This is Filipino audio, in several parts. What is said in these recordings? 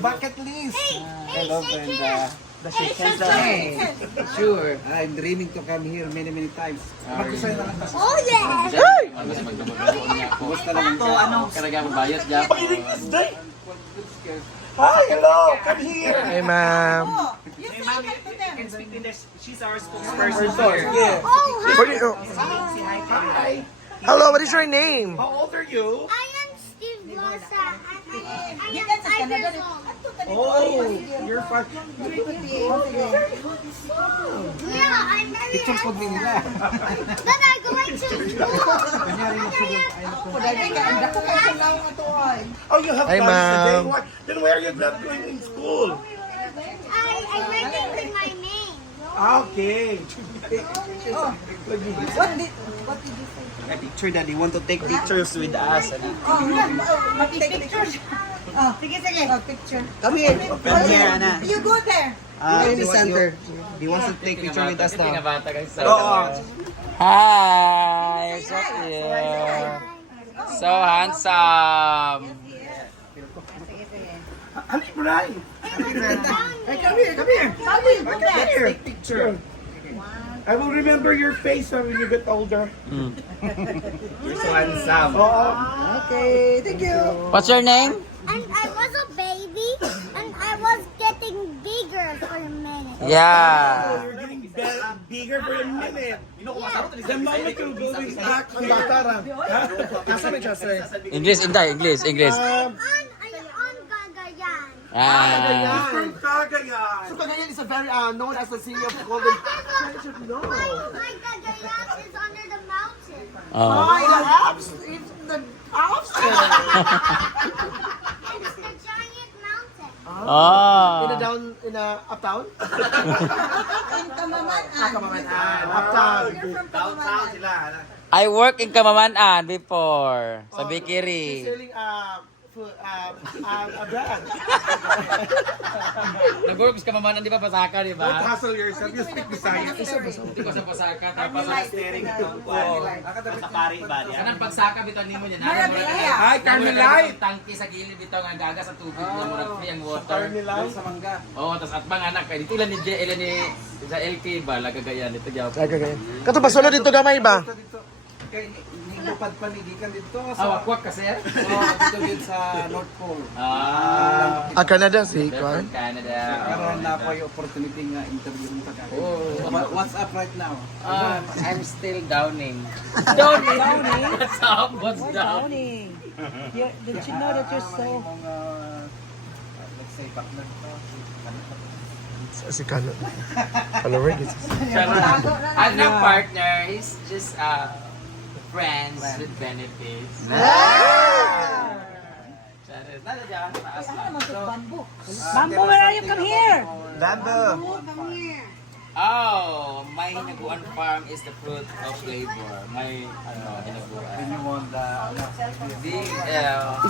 bucket list. Hello, Brenda. Sure. I'm dreaming to come here many times. Oh yeah! Kumusta naman ka? Karaga mabayas dyan. Hi, hello. Come here. Hey, ma'am. Hey, ma'am, you can speak English. She's our spokesperson here. Yeah. Oh, What do you, Hi. hello, what is your name? How old are you? I am Steve Blossa. I am 5 years old. Oh, you're fun. Yeah, I'm very Picture po din nila. But I'm going to school. Oh, you have Hi, class today. ma'am. Then where are you going in school? I'm writing with my name. Okay. A picture, Daddy. Want to take pictures with us? Picture. Come here. Come here, Ana. You go there. The center. He wants to take picture with us now. Bata guys. Hi. So cute. So handsome. Ali, Brian. Hey, come here. Take picture. I will remember your face when you get older. You're so handsome. Okay, thank you. What's your name? And I was a baby, and I was getting bigger for a minute. Yeah. You're getting bigger for a minute. The moment you're going back to Bataran. Asa ba siya, sir? English, English. I'm on Gagayan. Ah. From Cagayan. So Cagayan is a very known as the city of golden. No. My Gagayan is under the mountain. Oh. The Alps. It's the Alps. It's the giant mountain. Oh. In a uptown. In Kamaman. Uptown. You're from Kamaman. I work in Kamaman-an before. Sa bakery. Selling food, bread. Nag-work sa Kamaman-an, di ba? Pasaka, di Don't ba? hustle yourself. You speak Bisaya. Hindi ko sa pasaka. Tapos, kanang pagsaka bitaw nimo niya. Hi, Carmelite. Tangki sa gilid bitaw nga gaga sa tubig na murag free ang water. Sa mangga. Oo, tas at bang anak kay dito ilan ni ilan ni sa LK ba lagagayan dito gyud. Kato ba sulod dito gamay ba? Dito. Kay lupad panidikan dito Ah, sa wakwak ka sir. dito din sa North Pole. Canada, si Kwan. Canada. Karon na po yung opportunity nga interview mo ta. Oh. What's up right now? I'm still downing. Downing. What's up? What's down? Did you know that you're so... Let's say partner to. Si Kano. Follower, I'm not partner. He's just friends with benefits. Charis. Nada dyan. Taas lang. Bamboo. Bamboo, where are you? Come here. Dando. Come here. Oh, my hinaguan farm is the fruit of labor. My hinaguan. You want the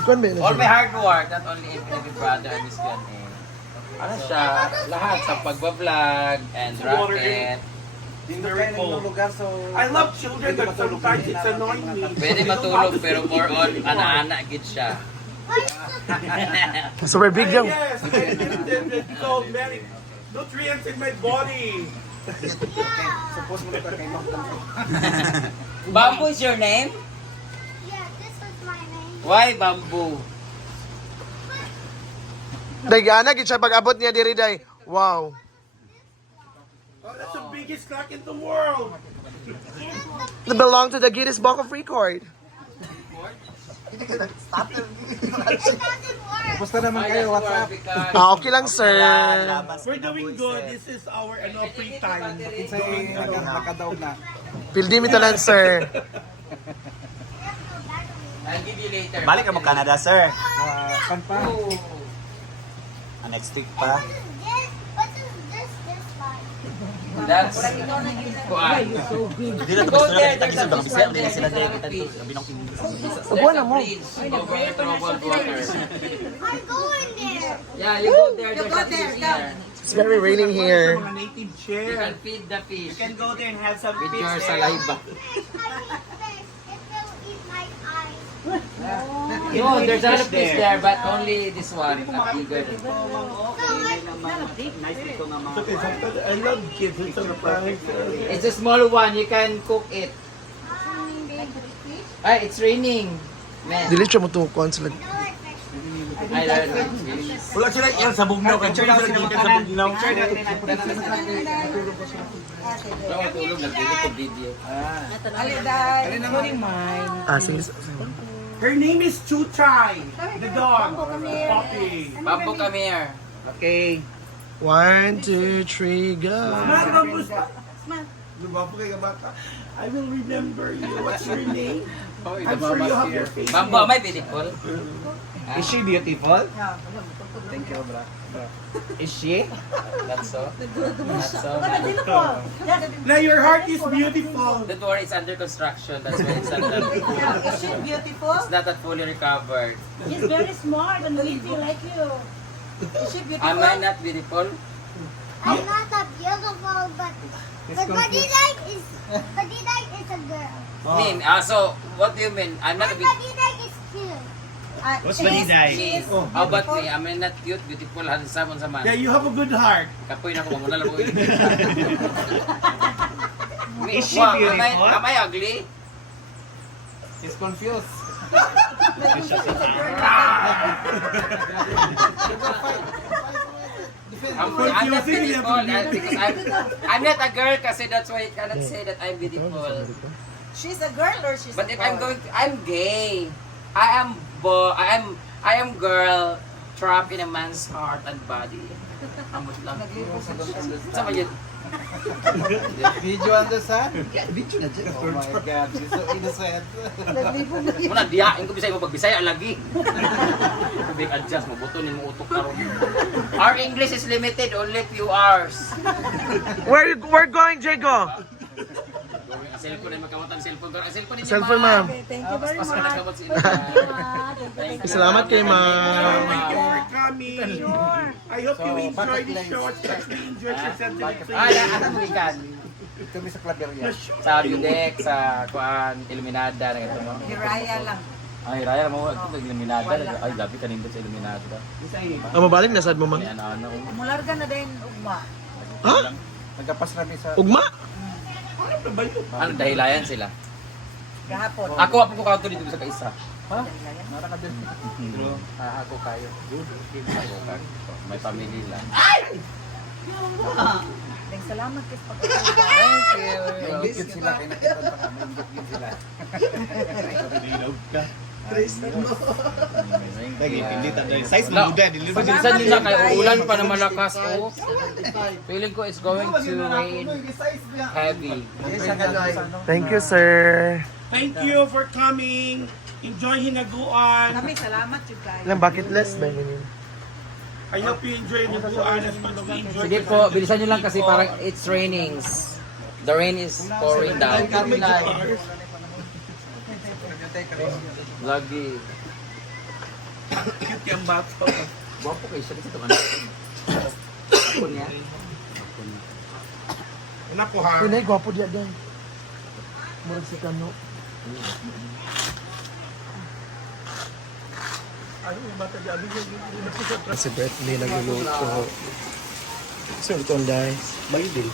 Kwan ba All my hard work, not only in Big Brother and Miss Q&A. Ano siya? Lahat sa pagbablog and rocket. very cool lugar so I love children, but sometimes it's annoying me. Pwede matulog pero more on ana-ana gid siya. Super big yung. Yes, it's so many nutrients in my body. suppose mo ta kay Ma'am Dando. Bamboo is your name? Yeah, this is my name. Why bamboo? Dagana, gid siya pag-abot niya diri day. Wow. Oh, that's the biggest clock in the world. They belong to the Guinness Book of Record. It doesn't work. Kumusta naman kayo? What's up? Okay lang, sir. We're doing good. This is our free time. Say nakadaw na. Pildi mi tanan, sir. I'll give you later. Balik ka mo Canada, sir. Kan pa. Next week pa. What is this like? That's kuan. Hindi na tapos na kita kisod ng bisaya. Hindi na sila dahil kita dito. Binong Ubuan na mo. Over troubled water. I'm going there. Yeah, you go there. You There's go a there, fish go. here. It's very raining here. Mga native You chair. can feed the fish. You can go there and have some With fish your there. saliva. I eat fish. It will eat my eyes. No, there's a fish there, but only this one, not bigger. Nice ito nga mga. I love kids. It's so fun. It's a small one, you can cook it. Ay, it's raining. Man. Dili siya mutukon sila. I learned it. Wala sila yan sa bugnaw. Kaya sila gikan sa bugnaw. Tulog, nag-edit ko video. Including mine. Ah, sige. Her name is Chuchay, the dog. Poppy. Bambo, come here. Okay. 1, 2, 3, go. Smart, Bambus. Lumapo kayo bata. I will remember you. What's your name? I'm sure you have your face. Bambo, am I beautiful? Is she beautiful? Thank you, bro. Is she? That's so. That's so. Now your heart is beautiful. Don't worry, it's under construction. That's why it's not that. Is she beautiful? It's not that fully recovered. She's very smart and witty like you. Is she beautiful? Am I not beautiful? I'm not a beautiful, but Badilite is a girl. Mean, so what do you mean? I'm not a And beautiful. Badilite is cute. What's Baniday? Mean. How about me? Am I not cute, beautiful, handsome, on sa man? Yeah, you have a good heart. Kapoy na ko, mamuna lang ko. Is she Am I beautiful? ugly? She's confused. I'm not beautiful because I'm not a girl kasi that's why I cannot say that I'm beautiful. She's a girl or she's But a if boy? I'm going to, I'm gay. I am girl trapped in a man's heart and body. Amot lang. Sama yun. Video on the sun? Video na dyan. Oh my God, she's so innocent. Muna, diyain ko bisaya mo pagbisaya lagi. Big adjust, mabuto ni mo utok karon. Our English is limited, only few hours. We're going, Jago. Ang cellphone ay magkamatang cellphone. Ang cellphone ninyo, Cellphone, ma'am. Thank you very Mas much. nagkamot si Salamat kay ma'am. Thank you for coming. I hope you enjoy the show. Especially enjoyed yourself today. Ay, ata mo ikan. Kami sa Claveria. Sa Budek, sa Kuan, Iluminada, na ito mo. Hiraya lang. Ay, Raya mo, ito Iluminada. Ay, gabi ka nindot sa Iluminada. Ah, mabalik na sad mo, ma'am. May ano-ano. Mularga na din ugma. Ha? Nagkapas kami sa... Ugma? Ano, dahilayan sila. Gahapon. Ako, ko kanto dito sa kaisa. Ha? Nara ka din. Pero ako kayo. May pamilya lang. Salamat kay Thank you. Ingit sila. Kaya nakita pa kami. Ingit sila. Size mo muda, pagbilisan nila kay ulan pa na malakas oh. Feeling ko it's going to rain heavy. Thank you, sir. Thank you for coming. Enjoy Hinaguan. Kami salamat jud guys. Ilang bucket list ba yun? I hope you enjoy Hinaguan as much as we enjoy. Sige po, bilisan nyo lang kasi parang it's raining. The rain is pouring down. Lagi. Cute yung bato. Guwapo kayo siya kasi ito ano. Ako niya. Ano po ha? Pinay, gwapo diya din. Murag si Kano. Kasi birthday nagluluto. So, ito ang guys. Baby.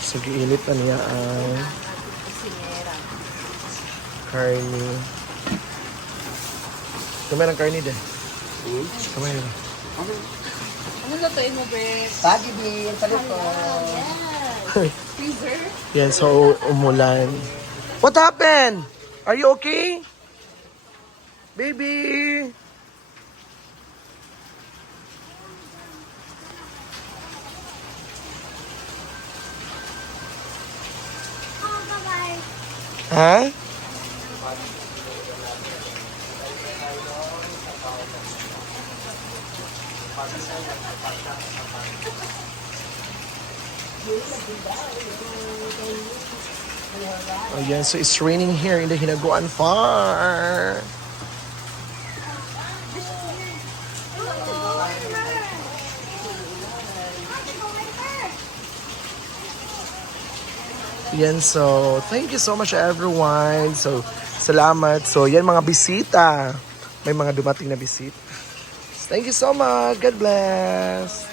So, giinit pa niya ang karni. Kamay ng karni din. Kamay na. Ano lutuin mo, be? Pagi din, paluto. Yan, so umulan. What happened? Are you okay? Baby! Oh, bye-bye. Ha? Ayan, so it's raining here in the Hinaguan Farm. Yan, so, thank you so much everyone. So, salamat. So, yan mga bisita. May mga dumating na bisita. Thank you so much. God bless.